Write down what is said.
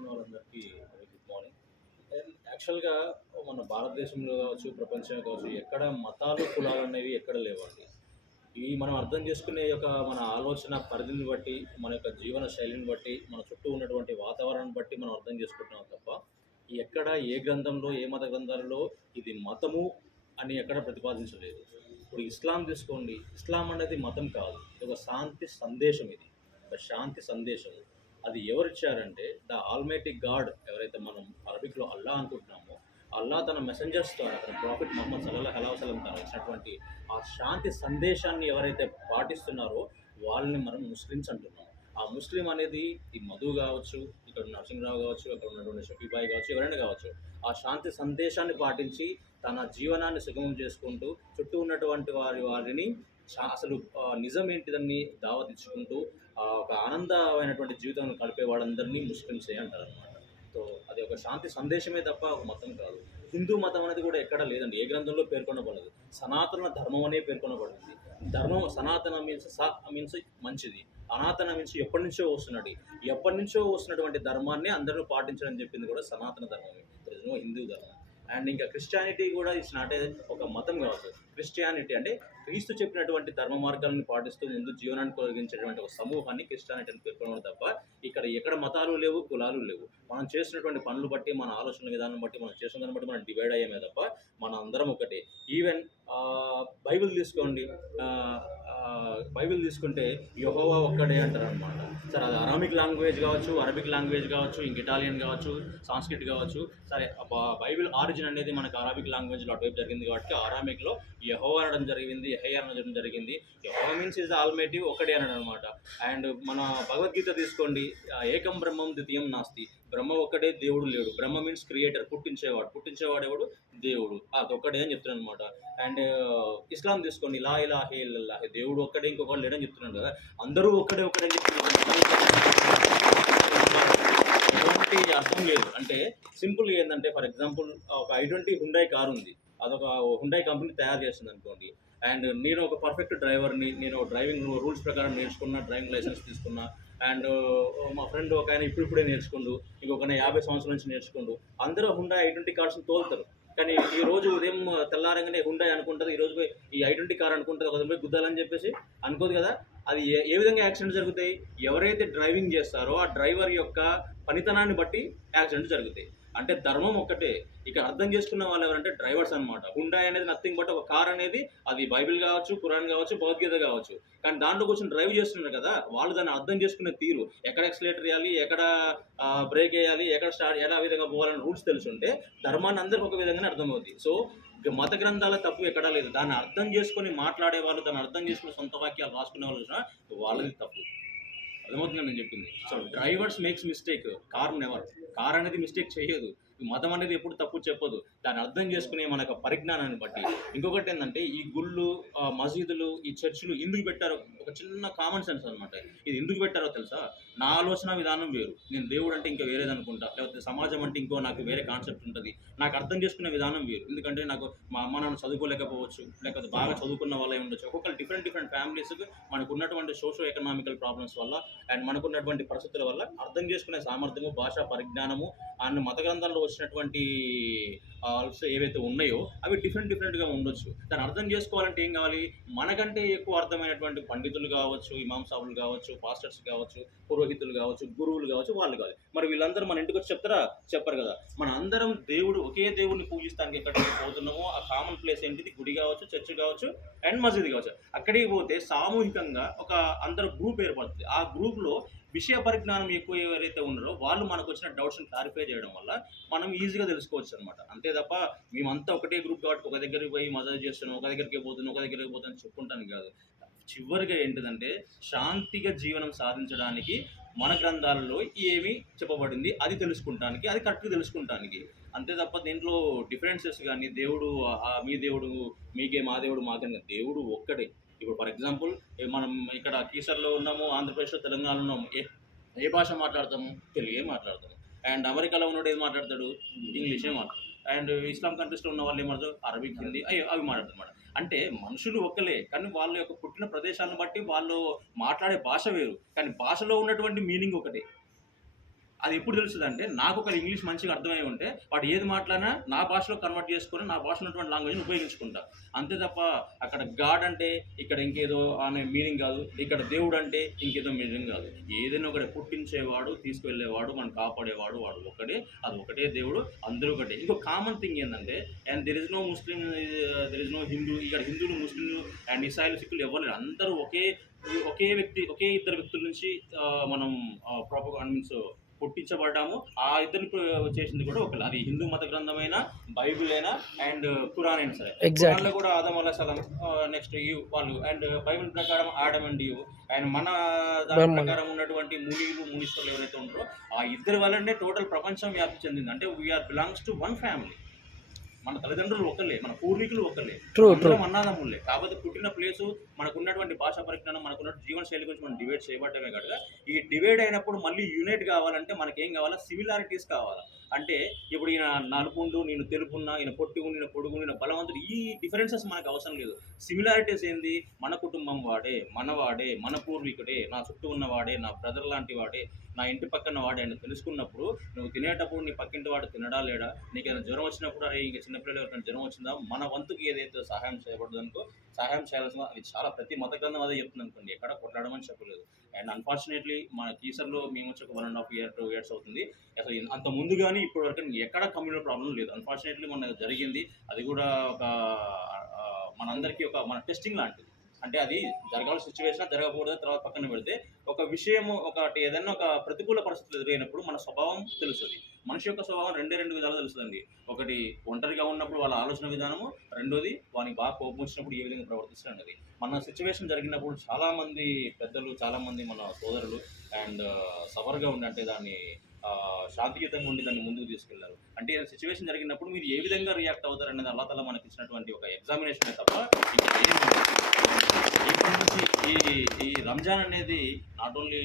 కూర్చున్న వాళ్ళందరికీ good morning. యాక్చువల్గా మన భారతదేశంలో కావచ్చు, ప్రపంచంలో కావచ్చు, ఎక్కడ మతాలు కులాలు అనేవి ఎక్కడ లేవండి. ఇవి మనం అర్థం చేసుకునే యొక్క మన ఆలోచన పరిధిని బట్టి, మన యొక్క జీవన శైలిని బట్టి, మన చుట్టూ ఉన్నటువంటి వాతావరణాన్ని బట్టి మనం అర్థం చేసుకుంటున్నాం తప్ప, ఎక్కడ ఏ గ్రంథంలో ఏ మత గ్రంథాలలో ఇది మతము అని ఎక్కడ ప్రతిపాదించలేదు. ఇప్పుడు ఇస్లాం తీసుకోండి, ఇస్లాం అనేది మతం కాదు, ఇది ఒక శాంతి సందేశం. ఇది ఒక శాంతి సందేశం. అది ఎవరిచ్చారంటే ద ఆల్మైటీ గాడ్, ఎవరైతే మనం అరబిక్లో అల్లా అనుకుంటున్నామో, అల్లా తన మెసెంజర్స్ ద్వారా, తన ప్రాఫిట్ ముహమ్మద్ సల్లల్లాహు అలైహి వసల్లం ద్వారా ఇచ్చినటువంటి ఆ శాంతి సందేశాన్ని ఎవరైతే పాటిస్తున్నారో వాళ్ళని మనం ముస్లిమ్స్ అంటున్నాం. ఆ ముస్లిం అనేది ఈ మధు కావచ్చు, ఇక్కడ నరసింహరావు కావచ్చు, అక్కడ ఉన్నటువంటి షఫీబాయి కావచ్చు, ఎవరైనా కావచ్చు, ఆ శాంతి సందేశాన్ని పాటించి తన జీవనాన్ని సుగమం చేసుకుంటూ చుట్టూ ఉన్నటువంటి వారిని అసలు నిజం ఏంటిదని దావతిచ్చుకుంటూ ఒక ఆనందమైనటువంటి జీవితం గడిపే వాళ్ళందరినీ ముస్లిమ్సే అంటారు అనమాట. సో అది ఒక శాంతి సందేశమే తప్ప ఒక మతం కాదు. హిందూ మతం అనేది కూడా ఎక్కడా లేదండి, ఏ గ్రంథంలో పేర్కొనబడదు. సనాతన ధర్మం అనే పేర్కొనబడింది. ధర్మం సనాతన మీన్స్ మంచిది, అనాతన మీన్స్ ఎప్పటి నుంచో వస్తున్నది. ఎప్పటి నుంచో వస్తున్నటువంటి ధర్మాన్ని అందరూ పాటించడం చెప్పింది కూడా సనాతన ధర్మమే, హిందూ ధర్మం. అండ్ ఇంకా క్రిస్టియానిటీ కూడా ఇట్స్ నాట్ ఒక మతం కాదు. క్రిస్టియానిటీ అంటే క్రీస్తు చెప్పినటువంటి ధర్మ మార్గాలను పాటిస్తూ ముందు జీవనాన్ని కొనసాగించేటువంటి ఒక సమూహాన్ని క్రిస్టియానిటీ అని పేర్కొనడం తప్ప ఇక్కడ ఎక్కడ మతాలు లేవు, కులాలు లేవు. మనం చేసినటువంటి పనులు బట్టి, మన ఆలోచన విధానం బట్టి, మనం చేసిన దాన్ని బట్టి మనం డివైడ్ అయ్యామే తప్ప మన అందరం ఒకటే. ఈవెన్ బైబిల్ తీసుకోండి, బైబిల్ తీసుకుంటే యెహోవా ఒక్కడే అంటారు అనమాట. సరే, అది అరామిక్ లాంగ్వేజ్ కావచ్చు, అరబిక్ లాంగ్వేజ్ కావచ్చు, ఇంక ఇటాలియన్ కావచ్చు, సాంస్క్రిట్ కావచ్చు. సరే, బైబిల్ ఆరిజిన్ అనేది మనకు అరబిక్ లాంగ్వేజ్లో అటువైపు జరిగింది కాబట్టి అరామిక్లో యెహోవా అనడం జరిగింది, యెహోవా అనడం జరిగింది. యెహోవా మీన్స్ ఇస్ ఒక్కడే అనడం అనమాట. అండ్ మన భగవద్గీత తీసుకోండి, ఏకం బ్రహ్మం ద్వితీయం నాస్తి, బ్రహ్మ ఒక్కడే, దేవుడు లేడు. బ్రహ్మ మీన్స్ క్రియేటర్, పుట్టించేవాడు ఎవడు? దేవుడు. అది ఒక్కడే అని చెప్తున్నాను అనమాట. అండ్ ఇస్లాం తీసుకోండి, లా ఇలాహ ఇల్లల్లాహ్, దేవుడు ఒక్కడే, ఇంకొకటి లేడని చెప్తున్నాను కదా. అందరూ ఒక్కడే అని చెప్తున్నారు. ఎటువంటి అర్థం లేదు. అంటే సింపుల్గా ఏంటంటే, ఫర్ ఎగ్జాంపుల్ ఒక i20 హుండై కార్ ఉంది, అదొక హుండై కంపెనీ తయారు చేస్తుంది అనుకోండి. అండ్ నేను ఒక పర్ఫెక్ట్ డ్రైవర్ని, నేను డ్రైవింగ్ రూల్స్ ప్రకారం నేర్చుకున్నా, డ్రైవింగ్ లైసెన్స్ తీసుకున్నా. అండ్ మా ఫ్రెండ్ ఒక ఆయన ఇప్పుడిప్పుడే నేర్చుకుండు, ఇంకొక 50 సంవత్సరాల నుంచి నేర్చుకుండు. అందరూ హుండా i20 కార్స్ని తోలుతారు. కానీ ఈ రోజు ఉదయం తెల్లారంగానే హుండా అనుకుంటుంది, ఈరోజు ఈ i20 కార్ అనుకుంటుంది, ఒక పోయి గుద్దాలని చెప్పేసి అనుకోదు కదా. అది ఏ విధంగా యాక్సిడెంట్ జరుగుతాయి? ఎవరైతే డ్రైవింగ్ చేస్తారో ఆ డ్రైవర్ యొక్క పనితనాన్ని బట్టి యాక్సిడెంట్ జరుగుతాయి. అంటే ధర్మం ఒక్కటే. ఇక అర్థం చేసుకున్న వాళ్ళు ఎవరంటే డ్రైవర్స్ అనమాట. హుండాయ్ అనేది నథింగ్ బట్ ఒక కార్ అనేది, అది బైబిల్ కావచ్చు, ఖురాన్ కావచ్చు, భగవద్గీత కావచ్చు. కానీ దాంట్లో కూర్చొని డ్రైవ్ చేస్తున్నారు కదా, వాళ్ళు దాన్ని అర్థం చేసుకునే తీరు, ఎక్కడ ఎక్సలేటర్ వేయాలి, ఎక్కడ బ్రేక్ వేయాలి, ఎక్కడ స్టార్ట్, ఎలా విధంగా పోవాలని రూల్స్ తెలుసుంటే ధర్మాన్ని అందరికి ఒక విధంగానే అర్థమవుతుంది. సో ఇక మత గ్రంథాల తప్పు ఎక్కడా లేదు. దాన్ని అర్థం చేసుకొని మాట్లాడే వాళ్ళు, దాన్ని అర్థం చేసుకుని సొంత వాక్యాలు రాసుకునే వాళ్ళు వాళ్ళది తప్పు. అర్థమవుతుంది నేను చెప్పింది. So drivers makes mistake, car అనేది మిస్టేక్ చేయదు. మతం అనేది ఎప్పుడు తప్పు చెప్పదు, దాన్ని అర్థం చేసుకునే మన యొక్క పరిజ్ఞానాన్ని బట్టి. ఇంకొకటి ఏంటంటే, ఈ గుళ్ళు, మసీదులు, ఈ చర్చిలు ఎందుకు పెట్టారో ఒక చిన్న కామన్ సెన్స్ అనమాట. ఇది ఎందుకు పెట్టారో తెలుసా? నా ఆలోచన విధానం వేరు, నేను దేవుడు అంటే ఇంకా వేరేది అనుకుంటా, లేకపోతే సమాజం అంటే ఇంకో నాకు వేరే కాన్సెప్ట్ ఉంటుంది. నాకు అర్థం చేసుకునే విధానం వేరు. ఎందుకంటే నాకు మా అమ్మ నాన్న చదువుకోలేకపోవచ్చు, లేకపోతే బాగా చదువుకున్న వాళ్ళే ఉండొచ్చు. ఒక్కొక్కరు డిఫరెంట్ ఫ్యామిలీస్కి మనకు ఉన్నటువంటి సోషో ఎకనామికల్ ప్రాబ్లమ్స్ వల్ల అండ్ మనకున్నటువంటి పరిస్థితుల వల్ల అర్థం చేసుకునే సామర్థ్యము, భాషా పరిజ్ఞానము అండ్ మత గ్రంథాల్లో వచ్చినటువంటి ఏవైతే ఉన్నాయో అవి డిఫరెంట్గా ఉండొచ్చు. దాన్ని అర్థం చేసుకోవాలంటే ఏం కావాలి? మనకంటే ఎక్కువ అర్థమైనటువంటి పండితులు కావచ్చు, ఇమాం సాబులు కావచ్చు, పాస్టర్స్ కావచ్చు, పురోహితులు కావచ్చు, గురువులు కావచ్చు, వాళ్ళు కావాలి. మరి వీళ్ళందరూ మన ఇంటికి వచ్చి చెప్తారా? చెప్పరు కదా. మన అందరం ఒకే దేవుడిని పూజిస్తానికి ఎక్కడికి పోతున్నామో ఆ కామన్ ప్లేస్ ఏంటిది? గుడి కావచ్చు, చర్చ్ కావచ్చు, అండ్ మసీద్ కావచ్చు. అక్కడికి పోతే సామూహికంగా ఒక అందరూ గ్రూప్ ఏర్పడుతుంది. ఆ గ్రూప్లో విషయ పరిజ్ఞానం ఎక్కువ ఎవరైతే ఉన్నారో వాళ్ళు మనకు వచ్చిన డౌట్స్ని క్లారిఫై చేయడం వల్ల మనం ఈజీగా తెలుసుకోవచ్చు అనమాట. అంతే తప్ప మేమంతా ఒకటే గ్రూప్ కాబట్టి ఒక దగ్గరికి పోయి మదతు చేస్తున్నాం, ఒక దగ్గరికి పోతున్నాం చెప్పుకుంటాను కాదు. చివరిగా ఏంటిదంటే, శాంతిగా జీవనం సాధించడానికి మన గ్రంథాలలో ఏమి చెప్పబడింది అది తెలుసుకుంటానికి, అది కరెక్ట్గా తెలుసుకుంటానికి. అంతే తప్ప దీంట్లో డిఫరెన్సెస్ కానీ, దేవుడు మీ దేవుడు మీకే, మా దేవుడు మాకే, దేవుడు ఒక్కడే. ఇప్పుడు ఫర్ ఎగ్జాంపుల్ మనం ఇక్కడ కీసర్లో ఉన్నాము, ఆంధ్రప్రదేశ్లో, తెలంగాణలో ఉన్నాము. ఏ భాష మాట్లాడతాము? తెలుగే మాట్లాడతాము. అండ్ అమెరికాలో ఉన్నవాడు ఏది మాట్లాడతాడు? ఇంగ్లీషే మాట్లాడతాడు. అండ్ ఇస్లాం కంట్రీస్లో ఉన్న వాళ్ళు ఏమాడతారు? అరబిక్, హిందీ అవి మాట్లాడతారు అన్నమాట. అంటే మనుషులు ఒక్కలే, కానీ వాళ్ళ యొక్క పుట్టిన ప్రదేశాలను బట్టి వాళ్ళు మాట్లాడే భాష వేరు, కానీ భాషలో ఉన్నటువంటి మీనింగ్ ఒకటే. అది ఎప్పుడు తెలుస్తుంది అంటే, నాకు ఒక ఇంగ్లీష్ మంచిగా అర్థమై ఉంటే వాడు ఏది మాట్లాడినా నా భాషలో కన్వర్ట్ చేసుకొని నా భాషలో ఉన్నటువంటి లాంగ్వేజ్ని ఉపయోగించుకుంటా. అంతే తప్ప అక్కడ గాడ్ అంటే ఇక్కడ ఇంకేదో అనే మీనింగ్ కాదు, ఇక్కడ దేవుడు అంటే ఇంకేదో మీనింగ్ కాదు. ఏదైనా ఒకటి పుట్టించేవాడు, తీసుకువెళ్ళేవాడు, మనం కాపాడేవాడు వాడు ఒకటే. అది ఒకటే దేవుడు, అందరూ ఒకటే. ఇంకో కామన్ థింగ్ ఏంటంటే, and there is no Muslim, there is no Hindu. ఇక్కడ హిందువులు, ముస్లింలు అండ్ ఇస్రాయిల్, సిక్కులు ఎవరు లేరు. అందరూ ఒకే వ్యక్తి, ఒకే ఇద్దరు వ్యక్తుల నుంచి మనం మీన్స్ పుట్టించబడ్డాము. ఆ ఇద్దరిని చేసింది కూడా ఒకళ్ళు. అది హిందూ మత గ్రంథమైన, బైబిల్ అయినా అండ్ ఖురాన్ అయినా సరే. ఖురాన్లో కూడా ఆదం అలైహిస్సలాం, నెక్స్ట్ ఈవ్ వాళ్ళు, అండ్ బైబిల్ ప్రకారం ఆడమ్ అండ్ ఈవ్, అండ్ మన దాని ప్రకారం ఉన్నటువంటి మునీలు, మునీశ్వరులు ఎవరైతే ఉంటారో ఆ ఇద్దరి వల్లనే టోటల్ ప్రపంచం వ్యాప్తి చెందింది. అంటే we are belongs to one family. మన తల్లిదండ్రులు ఒకళ్ళే, మన పూర్వీకులు ఒకళ్ళే, అందరం అన్నదమ్ములే. కాకపోతే పుట్టిన ప్లేసు, మనకున్నటువంటి భాషా పరిజ్ఞానం, మనకున్న జీవన శైలి గురించి మనం డివైడ్ చేయబడ్డమే కాదు. ఈ డివైడ్ అయినప్పుడు మళ్ళీ యూనిట్ కావాలంటే మనకేం కావాలా? సిమిలారిటీస్ కావాలా. అంటే ఇప్పుడు ఈయన నలుపుండు, నేను తెలుపున్నా, ఈయన పొట్టిగు, నేను పొడుగు, నేను బలవంతుడు, ఈ డిఫరెన్సెస్ మనకు అవసరం లేదు. సిమిలారిటీస్ ఏంది? మన కుటుంబం వాడే, మనవాడే, మన పూర్వీకుడే, నా చుట్టూ ఉన్నవాడే, నా బ్రదర్ లాంటి వాడే, నా ఇంటి పక్కన వాడే అని తెలుసుకున్నప్పుడు, నువ్వు తినేటప్పుడు నీ పక్కింటి వాడు తినడా లేడా, నీకేమైనా జ్వరం వచ్చినప్పుడు అరే ఇంకా చిన్నపిల్లలు ఎవరికైనా జ్వరం వచ్చిందా, మన వంతుకి ఏదైతే సహాయం చేయబడదనుకో సహాయం చేయాల్సిన, అది చాలా ప్రతి మత గ్రంథం అదే చెప్తుంది అనుకోండి. ఎక్కడ కొట్లాడమని చెప్పలేదు. అండ్ అన్ఫార్చునేట్లీ మన టీచర్లో మేము వచ్చి ఒక 1.5 year 2 years అవుతుంది. అసలు అంత ముందు కానీ ఇప్పటి వరకు ఎక్కడ కమ్యూనల్ ప్రాబ్లం లేదు. అన్ఫార్చునేట్లీ మన జరిగింది. అది కూడా ఒక మనందరికీ ఒక మన టెస్టింగ్ లాంటిది. అంటే అది జరగాల్సిన సిచ్యువేషన్ జరగకూడదు, తర్వాత పక్కన పెడితే ఒక విషయము, ఒకటి ఏదైనా ఒక ప్రతికూల పరిస్థితులు ఎదురైనప్పుడు మన స్వభావం తెలుస్తుంది. మనిషి యొక్క స్వభావం రెండు విధాలు తెలుస్తుందండి. ఒకటి ఒంటరిగా ఉన్నప్పుడు వాళ్ళ ఆలోచన విధానము, రెండోది వానికి బాగా కోపం వచ్చినప్పుడు ఏ విధంగా ప్రవర్తిస్తున్నది. మన సిచ్యువేషన్ జరిగినప్పుడు చాలామంది పెద్దలు, చాలామంది మన సోదరులు అండ్ సవర్గా ఉండి, అంటే దాన్ని శాంతియుతంగా ఉండి దాన్ని ముందుకు తీసుకెళ్లారు. అంటే సిచ్యువేషన్ జరిగినప్పుడు మీరు ఏ విధంగా రియాక్ట్ అవుతారు అనేది అల్లాహ్ తాలా మనకి ఇచ్చినటువంటి ఒక ఎగ్జామినేషన్ తప్ప ఇప్పటి నుంచి ఈ రంజాన్ అనేది నాట్ ఓన్లీ